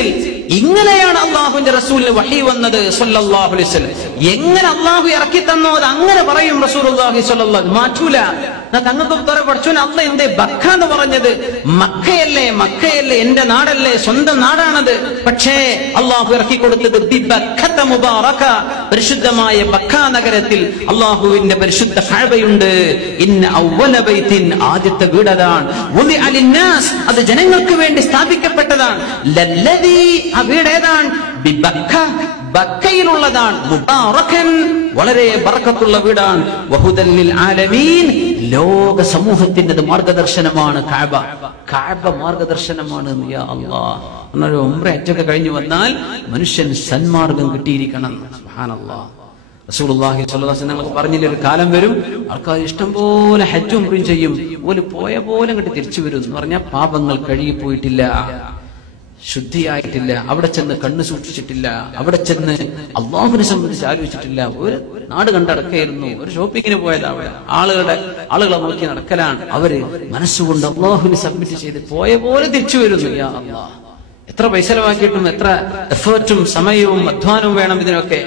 ബൈത്തിൽ ഇങ്ങനെയാണ് അള്ളാഹുവിന്റെ റസൂലിന് വഹി വന്നത് സ്വല്ലല്ലാഹു അലൈഹി വസല്ലം. എങ്ങനെ അള്ളാഹു ഇറക്കി തന്നോ അത് അങ്ങനെ പറയും റസൂലുള്ളാഹി സ്വല്ലല്ലാഹു അലൈഹി വസല്ലം. മാറ്റൂല. തങ്ങൾക്ക് ഉത്തരം പഠിച്ചു അല്ല എന്തേ ബക്ക എന്ന് പറഞ്ഞത്? മക്കയല്ലേ, മക്കയല്ലേ, എന്റെ നാടല്ലേ, സ്വന്തം നാടാണത്. പക്ഷേ അള്ളാഹു ഇറക്കി കൊടുത്തത് ബിബക്കത മുബാറക, പരിശുദ്ധമായ ബക്ക നഗരത്തിൽ അള്ളാഹുവിന്റെ പരിശുദ്ധ കഅബയുണ്ട്. ഇന്ന അവ്വല ബൈത്തിൻ, ആദ്യത്തെ വീട് അതാണ്. വുദിഅ ലിന്നാസ്, അത് ജനങ്ങൾക്ക് വേണ്ടി സ്ഥാപിക്കപ്പെട്ടതാണ്. ലല്ലദീ, ആ വീട് ഏതാണ്? ബിബക്ക, ബക്കയിലുള്ളതാണ്. മുബാറകൻ, വളരെ ബറക്കത്തുള്ള വീടാണ്. വഹുദൻ ലിൽ ആലമീൻ, ലോക സമൂഹത്തിന്റെ മാർഗദർശനമാണ് കഅബ. കഅബ മാർഗദർശനമാണ്. യാ അല്ലാഹ്, ഉംറ ഹജ്ജൊക്കെ കഴിഞ്ഞു വന്നാൽ മനുഷ്യൻ സന്മാർഗം കിട്ടിയിരിക്കണം. സുബ്ഹാനല്ലാഹ്. റസൂലുള്ളാഹി സ്വല്ലല്ലാഹു അലൈഹി വസല്ലം പറഞ്ഞില്ലേ, ഒരു കാലം വരും ആൾക്കാർ ഇഷ്ടം പോലെ ഹജ്ജും ഉംറയും ചെയ്യും, ഓല് പോയ പോലെ ഇങ്ങോട്ട് തിരിച്ചു വരും എന്ന് പറഞ്ഞാൽ പാപങ്ങൾ കഴുകിപ്പോയിട്ടില്ല, ശുദ്ധിയായിട്ടില്ല, അവിടെ ചെന്ന് കണ്ണു സൂക്ഷിച്ചിട്ടില്ല, അവിടെ ചെന്ന് അള്ളാഹുവിനെ സംബന്ധിച്ച് ആലോചിച്ചിട്ടില്ല. ഒരു നാട് കണ്ടടക്കായിരുന്നു, ഒരു ഷോപ്പിങ്ങിന് പോയത്, അവിടെ ആളുകളെ നോക്കി നടക്കലാണ്. അവര് മനസ്സുകൊണ്ട് അള്ളാഹുവിനെ സബ്മിറ്റ് ചെയ്ത് പോയ പോലെ തിരിച്ചു വരുന്നു. യാ അല്ലാഹ്, എത്ര പൈസ ചെലവാക്കിയിട്ടും എത്ര എഫേർട്ടും സമയവും അധ്വാനവും വേണം ഇതിനൊക്കെ.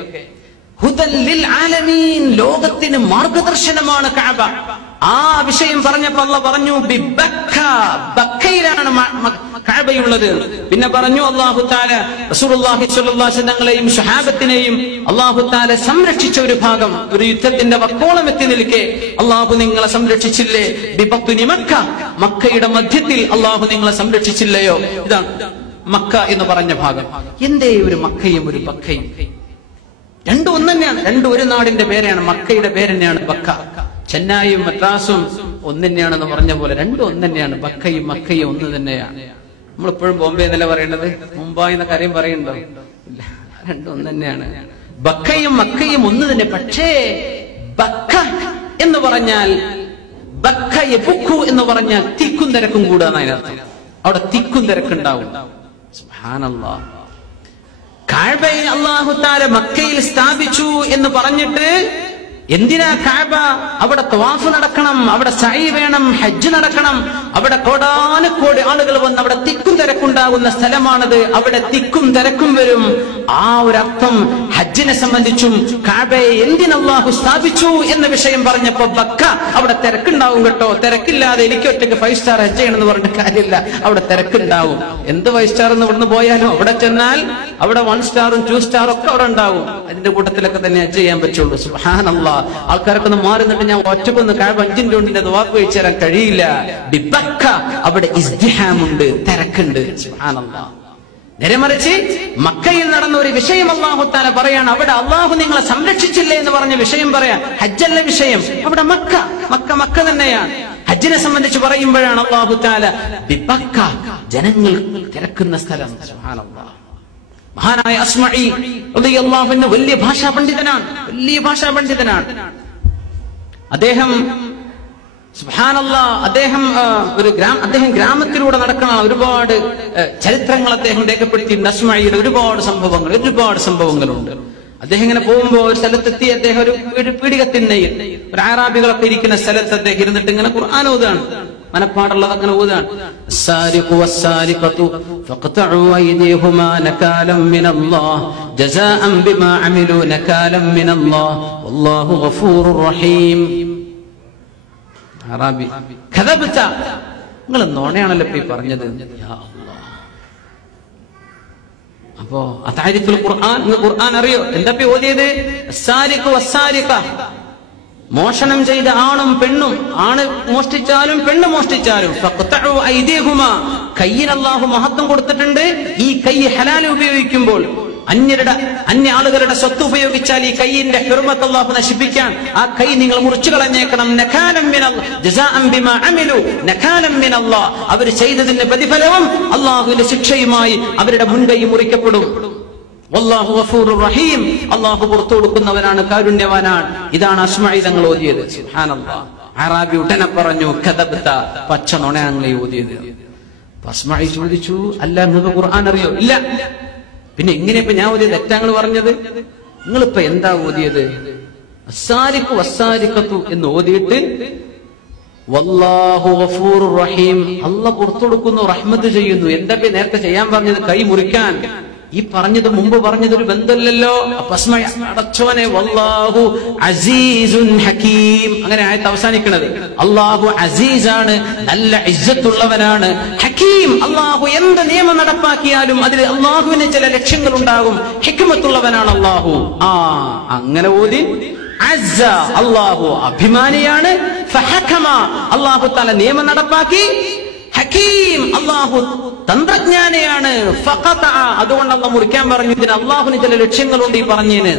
ഹുദൻ ലിൽ ആലമീൻ, ലോകത്തിന് മാർഗദർശനമാണ് കഅബ. ആ വിഷയം പറഞ്ഞപ്പോൾ അല്ലാഹ് പറഞ്ഞു ബിബക്ക, ബക്കയിലാണ് കഅബയുള്ളത്. പിന്നെ പറഞ്ഞു അല്ലാഹു തആല റസൂലുള്ളാഹി സ്വല്ലല്ലാഹു അലൈഹി വസല്ലമയെയും സ്വഹാബത്തിനെയും അല്ലാഹു തആല സംരക്ഷിച്ച ഒരു ഭാഗം, ഒരു യുദ്ധത്തിന്റെ വക്കോളം എത്തി നിൽക്കെ അല്ലാഹു നിങ്ങളെ സംരക്ഷിച്ചില്ലേ? ബിബത്നി മക്ക, മക്കയുടെ മധ്യത്തിൽ അല്ലാഹു നിങ്ങളെ സംരക്ഷിച്ചില്ലയോ? ഇതാണ് മക്ക എന്ന് പറഞ്ഞ ഭാഗം. എന്തേ ഒരു മക്കയും ഒരു ബക്കയും? രണ്ടും ഒന്ന് തന്നെയാണ്, രണ്ടും ഒരു നാടിന്റെ പേരാണ്. മക്കയുടെ പേര് തന്നെയാണ് ബക്ക. ചെന്നൈയും മദ്രാസും ഒന്ന് തന്നെയാണെന്ന് പറഞ്ഞ പോലെ രണ്ടും ഒന്ന് തന്നെയാണ്. ബക്കയും മക്കയും ഒന്ന് തന്നെയാണ്. നമ്മളിപ്പോഴും ബോംബെ എന്നല്ല പറയേണ്ടത്, മുംബൈ എന്ന കാര്യം പറയുന്നുണ്ടോ? ഇല്ല, രണ്ടും ഒന്ന് തന്നെയാണ്. ബക്കയും മക്കയും ഒന്ന് തന്നെ. പക്ഷേ ബക്ക എന്ന് പറഞ്ഞാൽ, ബക്ക യബുക്കു എന്ന് പറഞ്ഞാൽ തിക്കും തിരക്കും കൂടുക എന്നതിനർത്ഥം. അവിടെ തിക്കും തിരക്കുണ്ടാവും. സുബ്ഹാനല്ലാഹ്. കഅബയെ അല്ലാഹു തആല മക്കയിൽ സ്ഥാപിച്ചു എന്ന് പറഞ്ഞിട്ട് എന്തിനാ കഅബ? അവിടെ തവാഫ് നടക്കണം, അവിടെ സഈ വേണം, ഹജ്ജ് നടക്കണം, അവിടെ കോടാനുകോടി ആളുകൾ വന്ന് അവിടെ തിക്കും തിരക്കുണ്ടാകുന്ന സ്ഥലമാണത്. അവിടെ തിക്കും തിരക്കും വരും. ആ ഒരു അർത്ഥം ഹജ്ജിനെ സംബന്ധിച്ചും കഅബയെ എന്തിന് അല്ലാഹു സ്ഥാപിച്ചു എന്ന വിഷയം പറഞ്ഞപ്പോ ബക്ക, അവിടെ തിരക്കുണ്ടാവും കേട്ടോ, തിരക്കില്ലാതെ എനിക്ക് ഒറ്റയ്ക്ക് 5 സ്റ്റാർ ഹജ്ജ് ചെയ്യണമെന്ന് പറഞ്ഞിട്ട് കാര്യമില്ല, അവിടെ തിരക്കുണ്ടാവും. എന്ത് 5 സ്റ്റാർ എന്ന് ഇവിടുന്ന് പോയാലും അവിടെ ചെന്നാൽ അവിടെ 1 സ്റ്റാറും 2 സ്റ്റാറും ഒക്കെ അവിടെ ഉണ്ടാവും. അതിന്റെ കൂട്ടത്തിലൊക്കെ തന്നെ ഹജ്ജ് ചെയ്യാൻ പറ്റുള്ളൂ. സുബ്ഹാനല്ലാഹ്. ആൾക്കാരൊക്കെ ഒന്ന് മാറി നിന്നിട്ട് ഞാൻ ഒറ്റക്കൊന്ന് കഅബ 5 മിനിറ്റ് കൊണ്ട് ദുആ കഴിച്ചു തരാൻ കഴിയില്ല. ബിബക്ക, അവിടെ ഇസ്തിഹാമുണ്ട്, തിരക്കുണ്ട്. സുബ്ഹാനല്ലാഹ്. നേരെമറിച്ച് മക്കയിൽ നടന്ന ഒരു വിഷയം അല്ലാഹു തആല പറയാണ്, അവിടെ അല്ലാഹു നിങ്ങളെ സംരക്ഷിച്ചില്ലേ എന്ന് പറഞ്ഞ വിഷയം പറയാം. ഹജ്ജല്ല വിഷയം, അവിടെ മക്ക, മക്ക മക്ക തന്നെയാണ്. ഹജ്ജിനെ സംബന്ധിച്ച് പറയുമ്പോഴാണ് അല്ലാഹു തആല ബിബക്ക, ജനങ്ങൾ തിരക്കുന്ന സ്ഥലം. സുബ്ഹാനല്ലാഹ്. മഹാനായ അസ്മഈ റളിയല്ലാഹു അൻഹു വലിയ ഭാഷാ പണ്ഡിതനാണ്, വലിയ ഭാഷാ പണ്ഡിതനാണ്. അദ്ദേഹം സുബ്ഹാനല്ലാഹ്, അദ്ദേഹം ഗ്രാമത്തിലൂടെ നടക്കണം. ഒരുപാട് ചരിത്രങ്ങൾ അദ്ദേഹം രേഖപ്പെടുത്തിയിട്ടുണ്ട്. അസ്മഈയുടെ ഒരുപാട് സംഭവങ്ങളുണ്ട്. അദ്ദേഹം ഇങ്ങനെ പോകുമ്പോ ഒരു സ്ഥലത്തെത്തി. അദ്ദേഹം ഒരു പീഡികത്തിണ്ണയിൽ ഒരു അറാബികളൊക്കെ ഇരിക്കുന്ന സ്ഥലത്ത് അദ്ദേഹം ഇരുന്നിട്ട് ഇങ്ങനെ ഖുർആൻ ഓതുകയാണ്. മനപ്പാടുള്ളത് അങ്ങനെ ഓതുകയാണ്. അസ്സാരിഖു വസ്സാരിഖതു ഫഖ്തഉ അയ്ദിഹുമാ നകാലം മിനല്ലാഹ് ജസാഅൻ ബിമാ അമിലു നകാലം മിനല്ലാഹ് വല്ലാഹു ഗഫൂറുർ റഹീം. അറാബി, കദബ്ത, നിങ്ങൾ നോണയാണല്ലോ ഇപ്പൊ ഈ പറഞ്ഞത്. യാ അല്ലാഹ്. അപ്പോ അതാരിഫുൽ ഖുർആൻ, നിങ്ങൾ ഖുർആൻ അറിയോ? എന്താ ഇപ്പൊ ഓതിയത്? അസ്സാരിഖു വസ്സാരിഖ, മോഷണം ചെയ്ത ആണും പെണ്ണും, ആണ് മോഷ്ടിച്ചാലും പെണ്ണ് മോഷ്ടിച്ചാലും, ഫഖ്തഉ അയ്ദിഹുമാ, കയ്യിന് അല്ലാഹു മഹത്വം കൊടുത്തിട്ടുണ്ട്. ഈ കൈ ഹലാൽ ഉപയോഗിക്കുമ്പോൾ, അന്യ ആളുകളുടെ സ്വത്ത് ഉപയോഗിച്ചാൽ ഈ കൈയിന്റെ ഹുർമത്ത് അല്ലാഹു നശിപ്പിക്കാൻ ആ കൈ നിങ്ങൾ മുറിച്ചു കളഞ്ഞേക്കണം. നകാലം മിനല്ലാഹ് ജസാഅൻ ബിമാ അമിലു നകാലം മിനല്ലാഹ്, അവർ ചെയ്തതിന്റെ പ്രതിഫലവും അല്ലാഹുവിന്റെ ശിക്ഷയുമായി അവരുടെ മുൻകൈ മുറിക്കപ്പെടും. വല്ലാഹു ഗഫൂറുർ റഹീം, അല്ലാഹു പുറത്തു കൊടുക്കുന്നവനാണ്, കാരുണ്യവാനാണ്. ഇതാണ് അസ്മഈ തങ്ങൾ ഓതിയത്. സുബ്ഹാനല്ലാഹ്. അറാബി ഉടനെ പറഞ്ഞു കദബ്ത, പച്ച നുണയാങ്ങളെ ഓതിയത്. അസ്മഈ ചോദിച്ചു, അല്ല നിങ്ങൾക്ക് ഖുർആൻ അറിയോ? ഇല്ല. പിന്നെ എങ്ങനെയപ്പോ ഞാൻ ഓതിയത്? തെറ്റാങ്ങൾ പറഞ്ഞത്. നിങ്ങളിപ്പോ എന്താ ഓതിയത്? അസ്സാരിഖു വസ്സാരിഖതു എന്ന് ഓതിയിട്ട് വല്ലാഹു ഗഫൂറുർ റഹീം, അല്ലാഹ് പുറത്തു കൊടുക്കുന്നു, റഹ്മത്ത് ചെയ്യുന്നു. എന്താ നേരത്തെ ചെയ്യാൻ പറഞ്ഞത്? കൈ മുറിക്കാൻ. ഈ പറഞ്ഞത് മുമ്പ് പറഞ്ഞത് ഒരു ബന്ധമില്ലല്ലോ. അടച്ചോനെ വല്ലാഹു അസീസുൻ ഹകീം, അങ്ങനെ ആയത്ത് അവസാനിക്കുന്നത്. അല്ലാഹു അസീസാണ്, നല്ല ഇസ്സത്തുള്ളവനാണ്. ഹകീം, അല്ലാഹു എന്ത് നിയമം നടപ്പാക്കിയാലും അതിൽ അല്ലാഹുവിന് ചില ലക്ഷ്യങ്ങൾ ഉണ്ടാകും. ഹിക്മത്തുള്ളവനാണ് അല്ലാഹു. അങ്ങനെ ഓതി. അസ്സ, അല്ലാഹു അഭിമാനിയാണ്. ഫഹകമ, അല്ലാഹു തആല നിയമം നടപ്പാക്കി. ഹകീം, അല്ലാഹു തന്ത്രജ്ഞാനിയാണ്. ഫഖത, അതുകൊണ്ട് അല്ലാഹു മുറിക്കാൻ പറഞ്ഞു. ഇതിന് അല്ലാഹുവിന് ചില ലക്ഷ്യങ്ങളുണ്ട് ഈ പറഞ്ഞതിന്.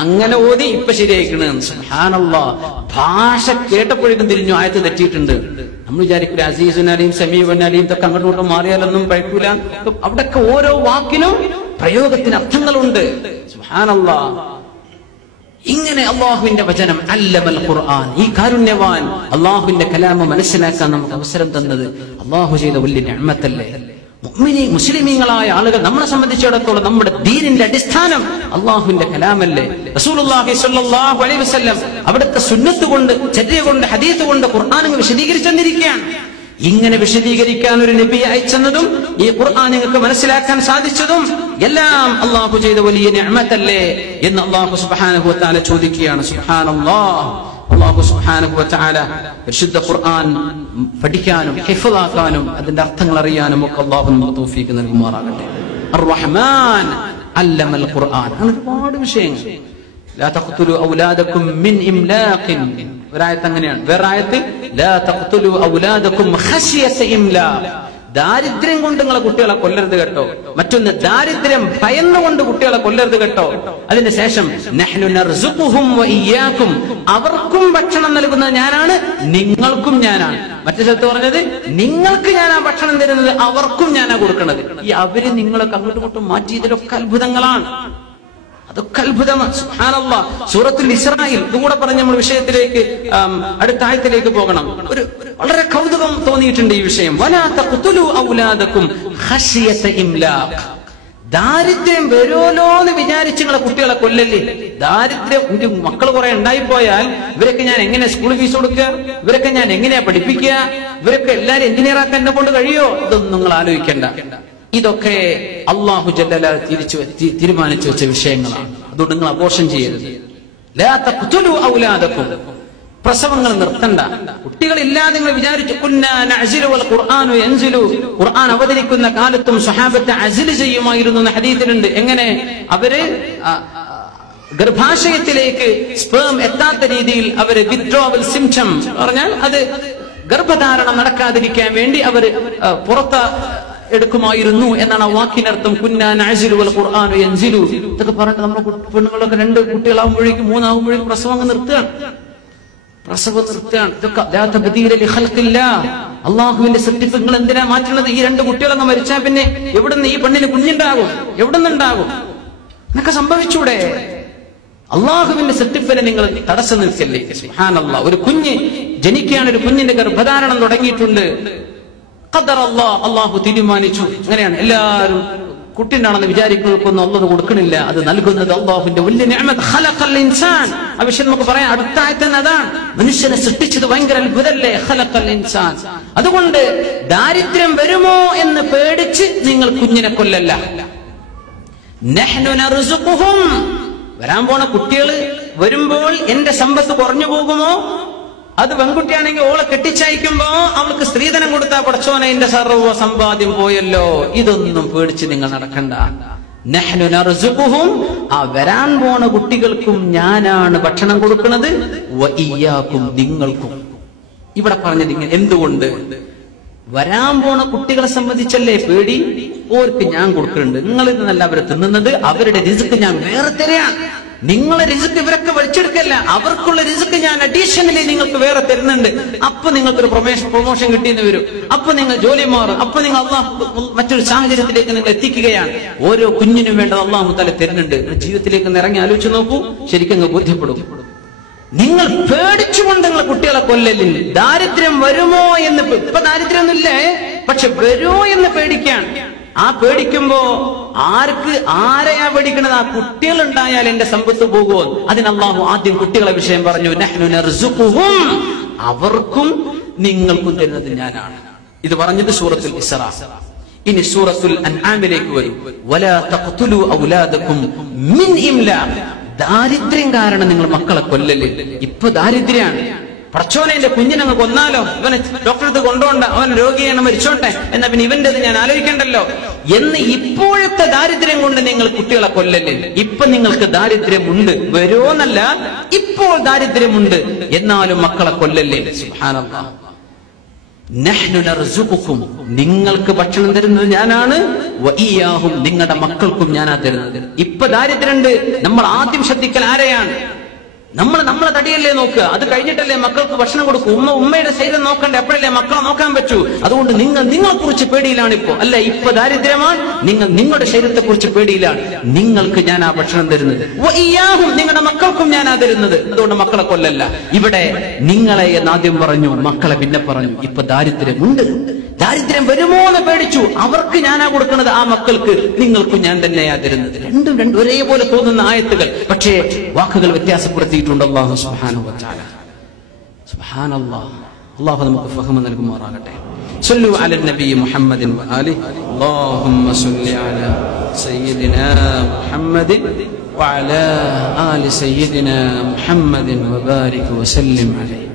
അങ്ങനെ ഓതി ഇപ്പൊ ശരിയായിക്കണ്. സുബ്ഹാനല്ലാഹ്, ഭാഷ കേട്ടപ്പോഴേക്കും തിരിഞ്ഞു, ആയത്ത് തെറ്റിയിട്ടുണ്ട്. നമ്മൾ വിചാരിക്കില്ല അസീസുൻ അലീം സമീഉൻ അലീം ഇതൊക്കെ അങ്ങോട്ടും ഇങ്ങോട്ടും മാറിയാലൊന്നും കഴിക്കൂല. അവിടെയൊക്കെ ഓരോ വാക്കിനും പ്രയോഗത്തിന് അർത്ഥങ്ങളുണ്ട്. സുബ്ഹാനല്ലാഹ്. ഇങ്ങനെ അള്ളാഹുവിന്റെ വചനം അല്ലമൽ ഖുർആൻ, ഈ കാരുണ്യവാൻ അള്ളാഹുവിന്റെ കലാമ മനസ്സിലാക്കാൻ നമുക്ക് അവസരം തന്നത് അള്ളാഹു ചെയ്ത വലിയ നിഅമത്തല്ലേ. മുസ്ലിമീങ്ങളായ ആളുകൾ നമ്മളെ സംബന്ധിച്ചിടത്തോളം നമ്മുടെ ദീനിന്റെ അടിസ്ഥാനം അള്ളാഹുവിന്റെ കലാമല്ലേ. റസൂലുള്ളാഹി സ്വല്ലല്ലാഹു അലൈഹി വസല്ലം അവിടുത്തെ സുന്നത്ത് കൊണ്ട്, ചര്യ കൊണ്ട്, ഹദീസ് കൊണ്ട് ഖുർആൻ വിശദീകരിച്ചു തന്നിരിക്കുകയാണ്. ഇങ്ങനെ വിശദീകരിക്കാൻ ഒരു നബിയെ അയച്ചതും ഈ ഖുർആൻ നിങ്ങൾക്ക് മനസ്സിലാക്കാൻ സാധിച്ചതും എല്ലാം അള്ളാഹു ചെയ്ത വലിയ നിഅമത്തല്ലേ എന്ന് അള്ളാഹു സുബ്ഹാനഹു വ തആല ചോദിക്കുകയാണ്. സുബ്ഹാനല്ലാഹ്. അള്ളാഹു സുബ്ഹാനഹു വ തആല പരിശുദ്ധ ഖുർആൻ പഠിക്കാനും ഹിഫ്ളാക്കാനും അതിന്റെ അർത്ഥങ്ങൾ അറിയാനും ഒക്കെ അള്ളാഹു നമുക്ക് തൗഫീഖ് നൽകുമാറാകട്ടെ. അർ-റഹ്മാൻ അല്ലമൽ ഖുർആൻ. ഒരുപാട് വിഷയങ്ങൾ. ലാ തഖ്തുലു ഔലാദകും മിൻ ഇംലാഖിൻ, ഒരായത്ത് അങ്ങനെയാണ്. വേറെ ആയത്ത് ലാ തഖ്തുലു ഔലാദകും ഖശിയത ഇംലാഖ്, ദാരിദ്ര്യം കൊണ്ട് നിങ്ങളെ കുട്ടികളെ കൊല്ലരുത് കേട്ടോ. മറ്റൊന്ന് ദാരിദ്ര്യം ഭയന്നുകൊണ്ട് കുട്ടികളെ കൊല്ലരുത് കേട്ടോ. അതിന് ശേഷം നഹ്നു നർസുഖുഹും വ ഇയ്യാകും, അവർക്കും ഭക്ഷണം നൽകുന്നത് ഞാനാണ്, നിങ്ങൾക്കും ഞാനാണ്. മറ്റു സ്ഥലത്ത് പറഞ്ഞത് നിങ്ങൾക്ക് ഞാനാ ഭക്ഷണം തരുന്നത്, അവർക്കും ഞാനാ കൊടുക്കുന്നത്. ഈ അവര് നിങ്ങളൊക്കെ അങ്ങോട്ടും ഇങ്ങോട്ടും മാറ്റി, ഇതിലൊക്കെ അത്ഭുതങ്ങളാണ്. അതൊക്കെ അത്ഭുതമാണ്. സുബ്ഹാനല്ലാഹ്. സൂറത്തുൽ ഇസ്രായിൽ ഇതുകൂടെ പറഞ്ഞ് നമ്മൾ വിഷയത്തിലേക്ക്, അടുത്ത ആയത്തിലേക്ക് പോകണം. ഒരു വളരെ കൗതുകം തോന്നിയിട്ടുണ്ട് ഈ വിഷയം. വലാ തഖ്തുലു ഔലാദകും ഖശിയത ഇംലാഖ്, ദാരിദ്ര്യം വരുമല്ലോ എന്ന് വിചാരിച്ച് നിങ്ങളെ കുട്ടികളെ കൊല്ലല്ലേ. ദാരിദ്ര്യം, എന്റെ മക്കൾ കുറെ ഉണ്ടായിപ്പോയാൽ ഇവരൊക്കെ ഞാൻ എങ്ങനെ സ്കൂൾ ഫീസ് കൊടുക്കുക, ഇവരൊക്കെ ഞാൻ എങ്ങനെയാ പഠിപ്പിക്കുക, ഇവരൊക്കെ എല്ലാരും എഞ്ചിനീയർ ആക്കാൻ എന്നെ കൊണ്ട് കഴിയോ? ഇതൊന്നും നിങ്ങൾ ആലോചിക്കണ്ട. ഇതൊക്കെ അല്ലാഹു ജല്ലല തീരുമാനിച്ചു വെച്ച വിഷയങ്ങളാണ്. അതുകൊണ്ട് നിങ്ങൾ അബോർഷൻ ചെയ്യരുത്. ലാ തഖ്തുലു ഔലാദകും, പ്രസവങ്ങൾ നിർത്തണ്ട. കുട്ടികളില്ലാതെ നിങ്ങൾ വിചാരിച്ചു കുന്നാ നഅ്സിലു വൽ ഖുർആനു യൻസിലു, ഖുർആൻ അവതരിക്കുന്ന കാലത്തും സ്വഹാബത്ത് അസ്ൽ ചെയ്യുമായിരുന്നു എന്ന് ഹദീസിലുണ്ട്. എങ്ങനെ? അവര് ഗർഭാശയത്തിലേക്ക് സ്പേം എത്താത്ത രീതിയിൽ അവര് വിത്ഡ്രോവൽ സിംപ്റ്റം പറഞ്ഞാൽ അത് ഗർഭധാരണം നടക്കാതിരിക്കാൻ വേണ്ടി അവര് പുറത്ത് എടുക്കുമായിരുന്നു എന്നാണ് ആ വാക്കിനർത്ഥം. കുന്നാ നഅ്സിലു വൽ ഖുർആനു യൻസിലു. ഇതൊക്കെ പറഞ്ഞിട്ട് നമ്മുടെ പെണ്ണുങ്ങളൊക്കെ 2 കുട്ടികളാകുമ്പോഴേക്കും 3 ആകുമ്പോഴേക്കും പ്രസവം നിർത്തുകയാണ്. ഇതൊക്കെ ലാ തബ്ദീല ലിഖൽഖില്ലാഹ്, അല്ലാഹുവിന്റെ സർട്ടിഫിക്കറ്റ് നിങ്ങൾ എന്തിനാ മാറ്റുന്നത്? ഈ 2 കുട്ടികളങ്ങ് മരിച്ചാൽ പിന്നെ എവിടുന്ന് ഈ പെണ്ണിന് കുഞ്ഞുണ്ടാകും? എവിടുന്നുണ്ടാകും? എന്നൊക്കെ സംഭവിച്ചൂടെ? അള്ളാഹുവിന്റെ സർട്ടിഫിക്കറ്റ് നിങ്ങൾ തടസ്സം നിൽക്കല്ലേ. സുബ്ഹാനല്ലാഹ്. ഒരു കുഞ്ഞ് ജനിക്കുകയാണ്, ഒരു കുഞ്ഞിന്റെ ഗർഭധാരണം തുടങ്ങിയിട്ടുണ്ട്. അള്ളാഹു തീരുമാനിച്ചു. അങ്ങനെയാണ്. എല്ലാവരും കുട്ടിനാണെന്ന് വിചാരിക്കുന്നവർക്കൊന്നും അല്ലാഹു കൊടുക്കണില്ല. അത് നൽകുന്നത് അള്ളാഹുവിന്റെ വലിയ നിഅമത്ത്. ഖലഖൽ ഇൻസാൻ, ആ വിഷയം നമുക്ക് പറയാം. അടുത്ത ആയത്ത് അതാണ്. മനുഷ്യനെ സൃഷ്ടിച്ചത് ഭയങ്കര അത്ഭുതമല്ലേ. ഖലഖൽ ഇൻസാൻ. അതുകൊണ്ട് ദാരിദ്ര്യം വരുമോ എന്ന് പേടിച്ച് നിങ്ങൾ കുഞ്ഞിനെ കൊല്ലല്ല. നഹ്നു നർസുഖുഹും, വരാൻ പോണ കുട്ടികൾ വരുമ്പോൾ എന്റെ സമ്പത്ത് കുറഞ്ഞു പോകുമോ? അത് പെൺകുട്ടിയാണെങ്കിൽ ഓളെ കെട്ടിച്ചയക്കുമ്പോ അവൾക്ക് സ്ത്രീധനം കൊടുത്താ പടച്ചോനെ എന്റെ സർവ്വ സമ്പാദ്യം പോയല്ലോ. ഇതൊന്നും പേടിച്ച് നിങ്ങൾ നടക്കണ്ട. നഹ്നു നർസുഖുഹും, ആ വരാൻ പോണ കുട്ടികൾക്കും ഞാനാണ് ഭക്ഷണം കൊടുക്കുന്നത്. വ ഇയ്യാകും, നിങ്ങൾക്കും. ഇവിടെ പറഞ്ഞത് ഇങ്ങനെ എന്തുകൊണ്ട്? വരാൻ പോണ കുട്ടികളെ സംബന്ധിച്ചല്ലേ പേടി. ഓർക്ക് ഞാൻ കൊടുക്കുന്നുണ്ട്, നിങ്ങളിൽ നിന്നല്ല അവരെ തിന്നുന്നത്. അവരുടെ റിസ്ക് ഞാൻ വേറെ തരാണ്. നിങ്ങളെ റിസ്ക് ഇവരൊക്കെ വലിച്ചെടുക്കല്ല, അവർക്കുള്ള റിസ്ക് ഞാൻ അഡീഷണലി നിങ്ങൾക്ക് വേറെ തരുന്നുണ്ട്. അപ്പൊ നിങ്ങൾക്കൊരു പ്രൊമോഷൻ കിട്ടിയെന്ന് വരും. അപ്പൊ നിങ്ങൾ ജോലി മാറും. അപ്പൊ നിങ്ങൾ അള്ളാഹു മറ്റൊരു സാഹചര്യത്തിലേക്ക് നിങ്ങൾ എത്തിക്കുകയാണ്. ഓരോ കുഞ്ഞിനും വേണ്ടത് അള്ളാഹു തആല തരുന്നുണ്ട്. ജീവിതത്തിലേക്ക് ഇറങ്ങി ആലോചിച്ച് നോക്കൂ, ശരിക്കും ബോധ്യപ്പെടും. നിങ്ങൾ പേടിച്ചുകൊണ്ട് നിങ്ങൾ കുട്ടികളെ കൊല്ലലില്ല. ദാരിദ്ര്യം വരുമോ എന്ന്, ഇപ്പൊ ദാരിദ്ര്യമൊന്നുമില്ലേ, പക്ഷെ വരുമോ എന്ന് പേടിക്കാൻ. ആ പേടിക്കുമ്പോ ആരെയാ പേടിക്കണത്? ആ കുട്ടികൾ ഉണ്ടായാൽ എന്റെ സമ്പത്ത് പോകുമോ? അതിന് അല്ലാഹു ആദ്യം കുട്ടികളെ വിഷയം പറഞ്ഞു. നഹ്നു നർസുഖുഹും, അവർക്കും നിങ്ങൾക്കും തരുന്നത് ഞാനാണ്. ഇത് പറഞ്ഞത് സൂറത്തുൽ ഇസ്രാ. ഇനി സൂറത്തുൽ അൻആമിലേക്ക് വരും. വലാ തഖ്തുലു ഔലാദകും മിൻ ഇംലാഖ്. ദാരിദ്ര്യം കാരണം നിങ്ങൾ മക്കളെ കൊല്ലല്ലേ. ഇപ്പൊ ദാരിദ്ര്യാണ്. പടച്ചോനെ എന്റെ കുഞ്ഞിനങ്ങ് കൊന്നാലോ, ഇവനെ ഡോക്ടറെ കൊണ്ടുപോണ്ട, അവൻ രോഗിയാണ്, മരിച്ചോട്ടെ, എന്നാ പിന്നെ ഇവന്റേത് ഞാൻ ആലോചിക്കണ്ടല്ലോ എന്ന് ഇപ്പോഴത്തെ ദാരിദ്ര്യം കൊണ്ട് നിങ്ങൾ കുട്ടികളെ കൊല്ലല്ലേ. ഇപ്പൊ നിങ്ങൾക്ക് ദാരിദ്ര്യമുണ്ട്, വരുമോന്നല്ല, ഇപ്പോൾ ദാരിദ്ര്യമുണ്ട്, എന്നാലും മക്കളെ കൊല്ലല്ലേ. സുബ്ഹാനല്ലാഹ്. നഹ്നു നർസുഖുക്കും, നിങ്ങൾക്ക് ഭക്ഷണം തരുന്നത് ഞാനാണ്, വഇയ്യാഹും, നിങ്ങളുടെ മക്കൾക്കും ഞാനാ തരുന്നത്. ഇപ്പൊ ദാരിദ്ര്യമുണ്ട്, നമ്മൾ ആദ്യം ശ്രദ്ധിക്കൽ ആരെയാണ്? നമ്മളെ തടിയല്ലേ നോക്കുക, അത് കഴിഞ്ഞിട്ടല്ലേ മക്കൾക്ക് ഭക്ഷണം കൊടുക്കും. ഉമ്മയുടെ ശരീരം നോക്കണ്ടേ, അപ്പോഴല്ലേ മക്കളെ നോക്കാൻ പറ്റൂ. അതുകൊണ്ട് നിങ്ങളെ കുറിച്ച് പേടിയിലാണ് ഇപ്പോ. അല്ല, ഇപ്പൊ ദാരിദ്ര്യമാണ്, നിങ്ങളുടെ ശരീരത്തെ കുറിച്ച് പേടിയിലാണ്. നിങ്ങൾക്ക് ഞാൻ ആ ഭക്ഷണം തരുന്നത്, നിങ്ങളുടെ മക്കൾക്കും ഞാനാ തരുന്നത്. അതുകൊണ്ട് മക്കളെ കൊല്ലല്ല. ഇവിടെ നിങ്ങളെ എന്നാദ്യം പറഞ്ഞു, മക്കളെ പിന്നെ പറഞ്ഞു. ഇപ്പൊ ദാരിദ്ര്യമുണ്ട്, ദാരിദ്ര്യം വരുമോ എന്ന് പേടിച്ചു. അവർക്ക് ഞാനാ കൊടുക്കുന്നത്, ആ മക്കൾക്ക് നിങ്ങൾക്കും ഞാൻ തന്നെയാ തരുന്നത്. രണ്ടും ഒരേപോലെ തോന്നുന്ന ആയത്തുകൾ, പക്ഷേ വാക്കുകൾ വ്യത്യാസപ്പെടുത്തിയിട്ടുണ്ട് അല്ലാഹു സുബ്ഹാനഹു വ തആല. സുബ്ഹാനല്ലാഹ്. അല്ലാഹു നമുക്ക് ഫഹ്മ നൽകുമാറാകട്ടെ. സല്ലു അലൻ നബി മുഹമ്മദിൻ വ ആലിഹി. അല്ലാഹുമ്മ സല്ലി അലാ സയ്യിദിനാ മുഹമ്മദിൻ വ അലാ ആലി സയ്യിദിനാ മുഹമ്മദിൻ വ ബാരിക് വ സല്ലിം അലൈഹി.